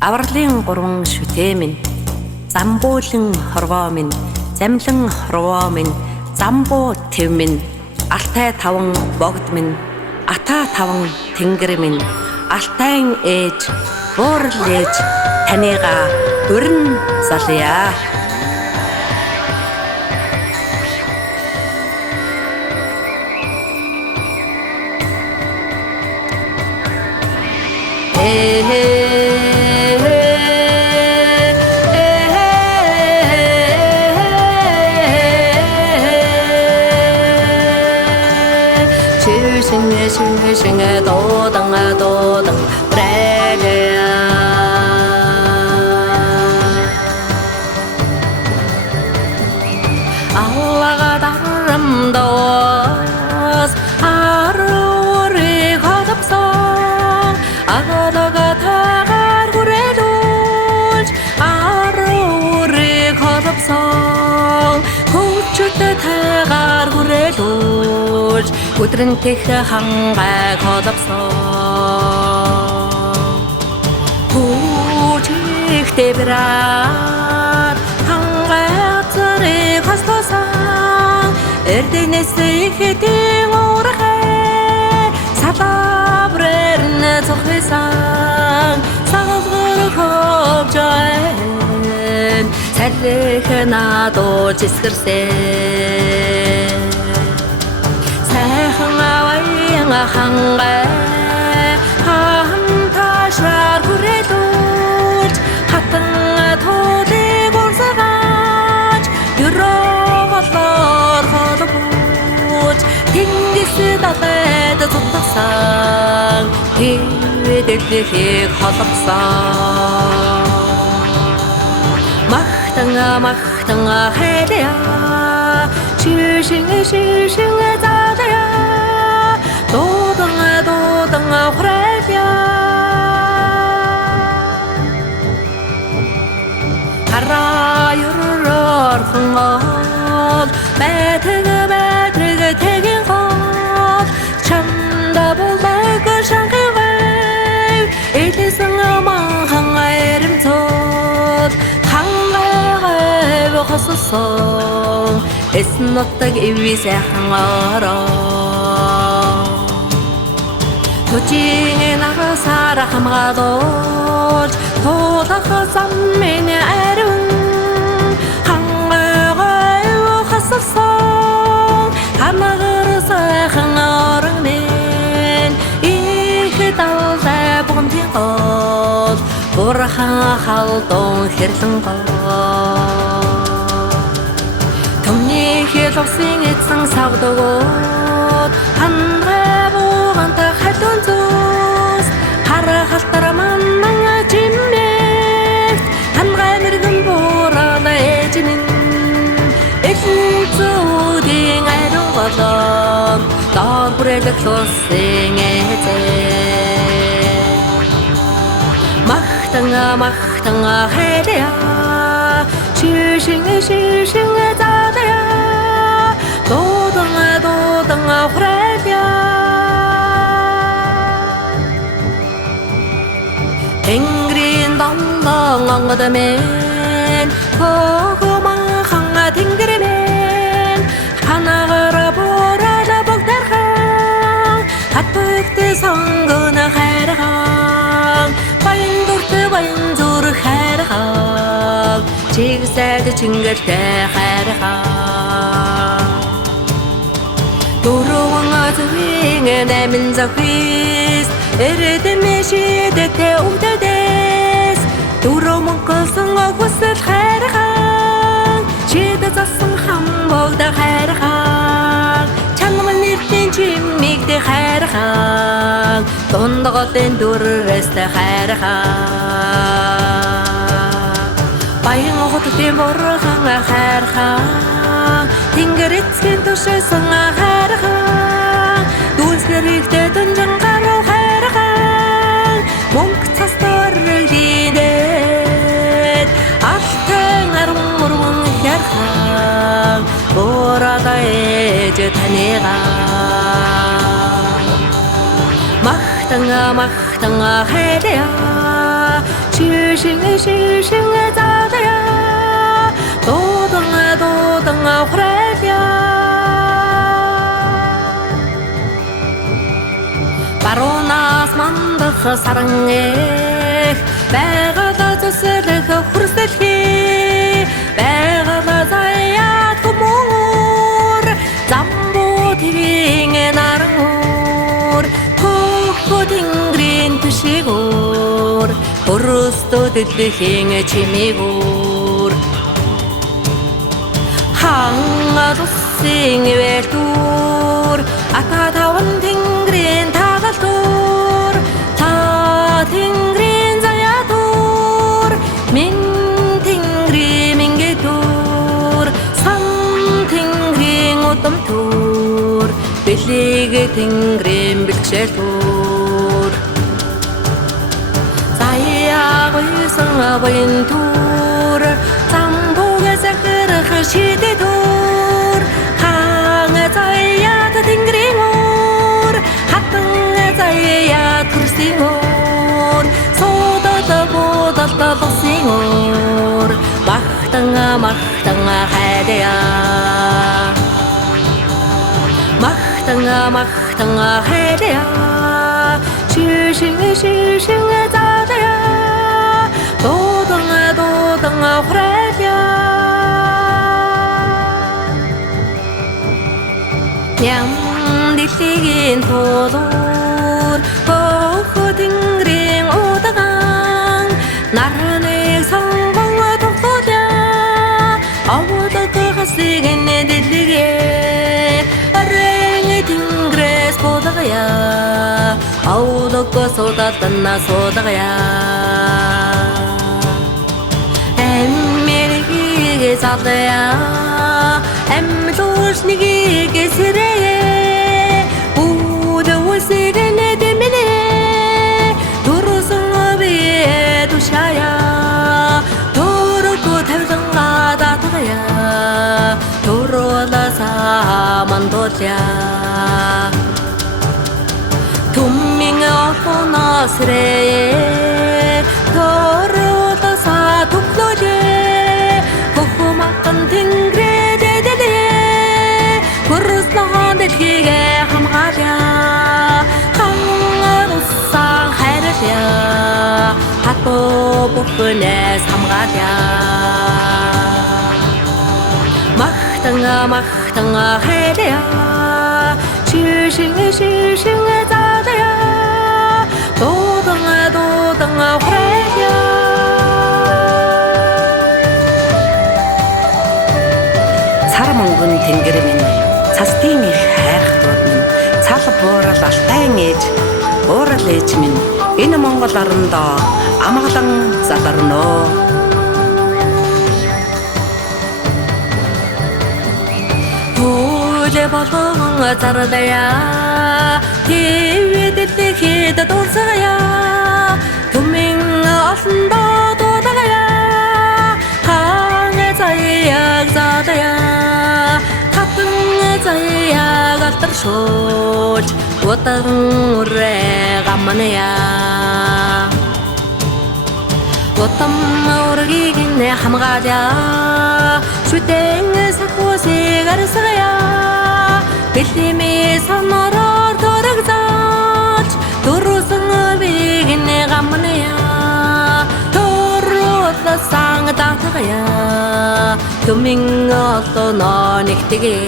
Авралын гурван шүтээ минь, замбуулан хорвоо минь, замлан хорвоо минь, замбуу тэв минь, алтай таван богд минь, ата таван тэнгэр минь, алтайн ээж, буурал ээж, танийгаа өрн залъя. Шүшингэ дуудан брэгэ Аллага дарамдаас арурыг хотопсон Агалага тагаар хүрээлүүлж арурыг хотопсон Хүчтэй тагаар хүрээлүүлж Өдрөнтөх хангай холопсон Хүчтэй браар хангай царыг хослосон Эрдэнэс ихэдийн уурхай Салабрэрн цохисан Сагвар ховжайн Сарих надууж эсгэрсэн хангай ханташраар хүрээлүүлж хатан туулыг урсгаж юроолоор холбож тэнгис далайд зутгасан хэвэдэхийг холбосон махтан хайдая шишин задая 도당 후레비야 하라유르르 흥얼 매트그 태긴 것 참다보다 그 상기회 일티성어망 항아의 림tot 항아의 버거소송 에스노딱 이위세 항아라 도징에 나가사라 함가도 도다가 쌈매네 애룬 항아가요 갔었어 하나그릇에 항아랑맨 이히달새 봄팅것 보라항아할동 히르승것 동리히 적생이 상사고도 한해보간다 할던 조스 하라하따라 만나야 짐맥 한가에 늙은 보라나 애지는 애신조딩 애로거든 너구레가 교생애제 막당아 해대야 실싱에 자대야 도당아 후레비야 댕그린 덩덩엉거더맨 고구마 항아 댕그리맨 하나가라 보라나 복달항 핫북대 성근아 해라항 바인돌트 바인조르 해라항 지그새그 징글대 해라항 도로왕아 주윙에 내민자 휘스 에르데메 시데테 우데데스 도로몽거 성어 구스 해라항 시드자성 한복다 해라항 찬놈을 닐땐 짐믹대 해라항 돈더거땐 도르레스테 해라항 바잉어고도 모르항아 해라항 팅그릿스킨 도시성아 해라항 눈스리릭대 던전가로 해라항 몽크차스터를 기대 아스탱아롱모롱 해라항 보라다에 제타네가 막당아 해대야 шишин задая дуудан хүрээлье баруунаас мандах саран эх байгалаа зүсэлэх хүрсэлхий байгалаа заяат хүмүүр замбуу тэрийн нарангуур хөхө тэнгэрийн түшигүүр өрөөстөө дэлхийн чимээгүүр ханга тусын вэртүүр ата таван тэнгэрийн тагалдуур та тэнгэрийн заяатуур min тэнгэрийн мингэтүүр сан тэнгэрийн удамтуур бэлэг тэнгэрийн бэлгшээлтүүр заяагүйсэн авентуур замбугас ахрах шидэдүүр ханга заяат тэнгэрийн уур хатан заяат хүрсийн уур содод бодолтой болсон уур махтан хайдая махтан хайдая шишин задая дуудан хүрээлье ням дэлхийн тулуур хөхө тэнгэрийн удаган нарныг сонгон тогтоолё авдаг хасигэн дэлгээ арэн тэнгэрээс бодгая авдаг содатна содгая эммэргийг задая эмлуушнийг сэрээ үдвэсгэн дэмнэ дурсан би тушая дурго тавланга датгая дурласа мандоля түммин орхоносрэ дурласа туклоле хөхмакан тэнгэрэ хүрслан дэлхийгэ хамгааля хангарусан хайрлая хатуу бүхнээс хамгааля махтан хайрлая шишин задая дуудан хүрээлье цар монгон тэнгэр минь цастын их хайрхдууд минь цал буурал алтай ээж уурал ээж минь энэ Монгол орондоо амгалан задарно түлэ болгон зардая твэдэлхэд дурсая түмэн олондоо дуудагая ханга заяаг задая хатан заяаг алдаршуулж удан үрэ гамная утам ургийг нэ хамгааля шүтэн сахусыг арсгая бэлэмээ санараар дөрөгзөөж дөрөсөн бийг нэ гамная сан датгая түмэн олоноо нэгтэгэ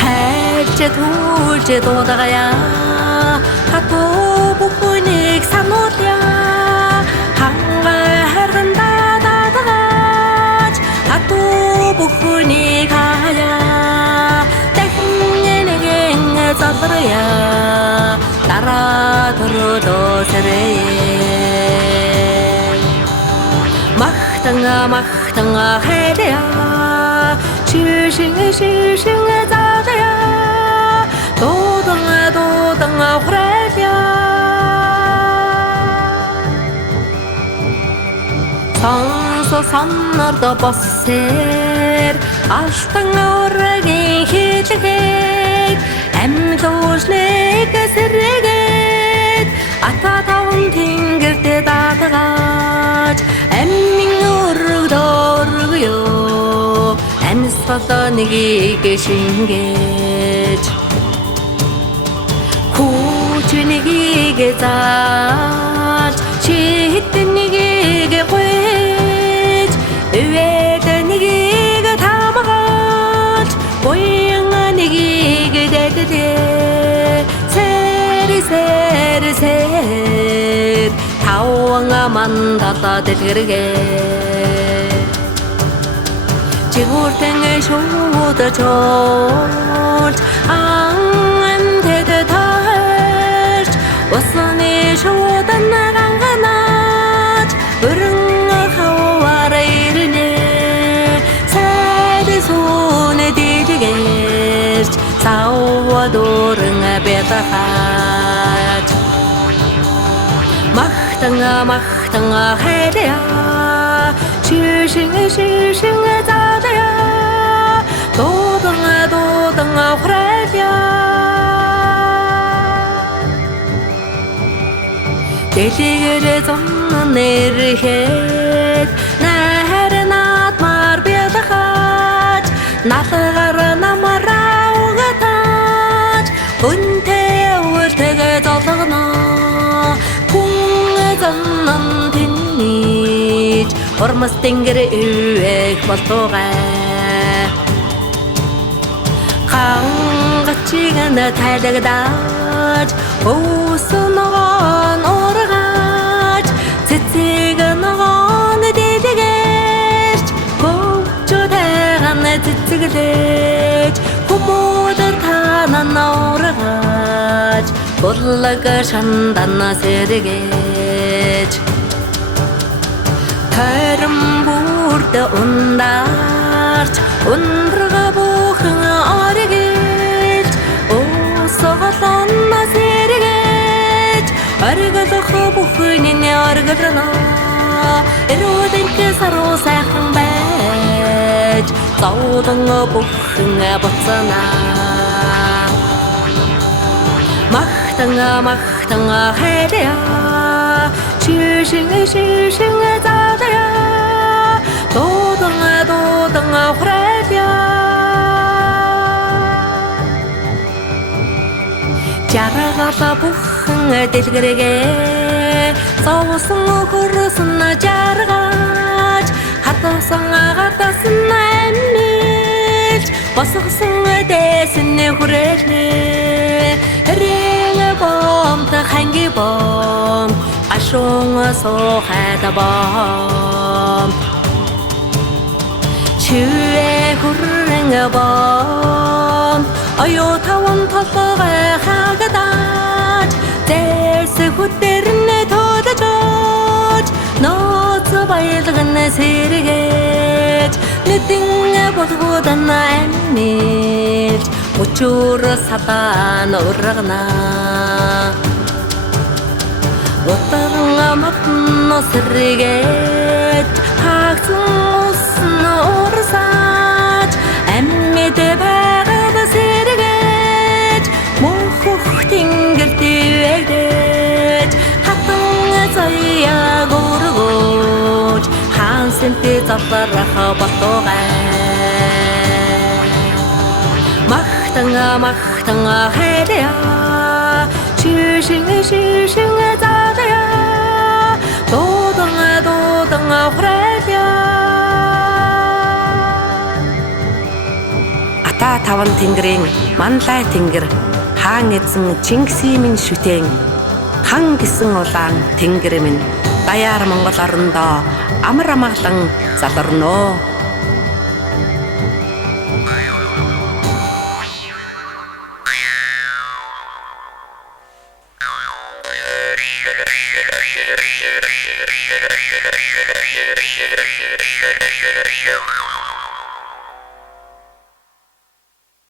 хайж түлж дуудагая хатуу бүхнийг санууля ханга харганда датгаач хатуу бүхнийг хаяа дахин нэгэн залрая дараа төрөлөө сэрээ махтан хайдая шишин задая дуудан хүрээлье сонорд боссээр алтан ургийн хийлгээд амьд уушныг сэргээд ата тэнгэрт даатгаж амин өргөдөргөө амьсгал нэгийг шингээж хүч нэгийг зааж чит нэгийг гойж өвөд нэгийг тамгаж боян нэгийг дэдээ сэр таванга мандата дэлгэргээ 지구땡의 쇼다 전 안돼도 다시 왔으니 쇼다 나간가나 으릉아 하와라 이르네 사리 손에 뒤지게 싸워도 릉아 베다가 막당아 해대야 시싱에 자다야 도등아 후라야 대시게를 zon는 내르헷 나해른 atmar 비다가지 나서가라 나마라우가타지 은퇴 울테게 젖어나 궁에 젖는 뒷니지 Ормас тэнгэр өвэх болтугай хангачигэн тайлагдаж өснөгөн ургаж цэцэг ногоон дэдгэж хөвчөдгэн цэцэглэж хүмүүд танан ургаж бодлог шандан сэргэж Хайрам бүрд ундарч ундрага бүхэн оргиж өсөглөн сэргэж оргилох бүхэн оргилно эрүүдэнт саруу сайхан байж зовлон бүхэн буцана махтанга хайря 시싱에 자다야 도등아 후라야 자라가다 부흥 델그레게 서우승 후르승 자라가지 하타승 엠밀 버스승 대승 후레네 ring bom ta hangi bom ashong so hada bom chue hurring bom ayo tawon tolga hagadaj des huterne todajoj no tsabaylgan sirgej niting bodgodan emil Учур сатан ургана Утарнга матно сэргээд хаагцсан урсаж амьд байгаад сэргээд мөнхөх тэнгэр дэвэгдэж хатан заяа гөргөөж хаан сэнтэй завларах батугай махтанга хайря 시싱에 자다야 도등아 후라야 ата таван тэнгэрийн манлай тэнгэр хаан эзэн Чингисийн шүтэн хан гисэн улаан тэнгэр минь даяар Монгол орондоо амар амгалан заларно Yeah.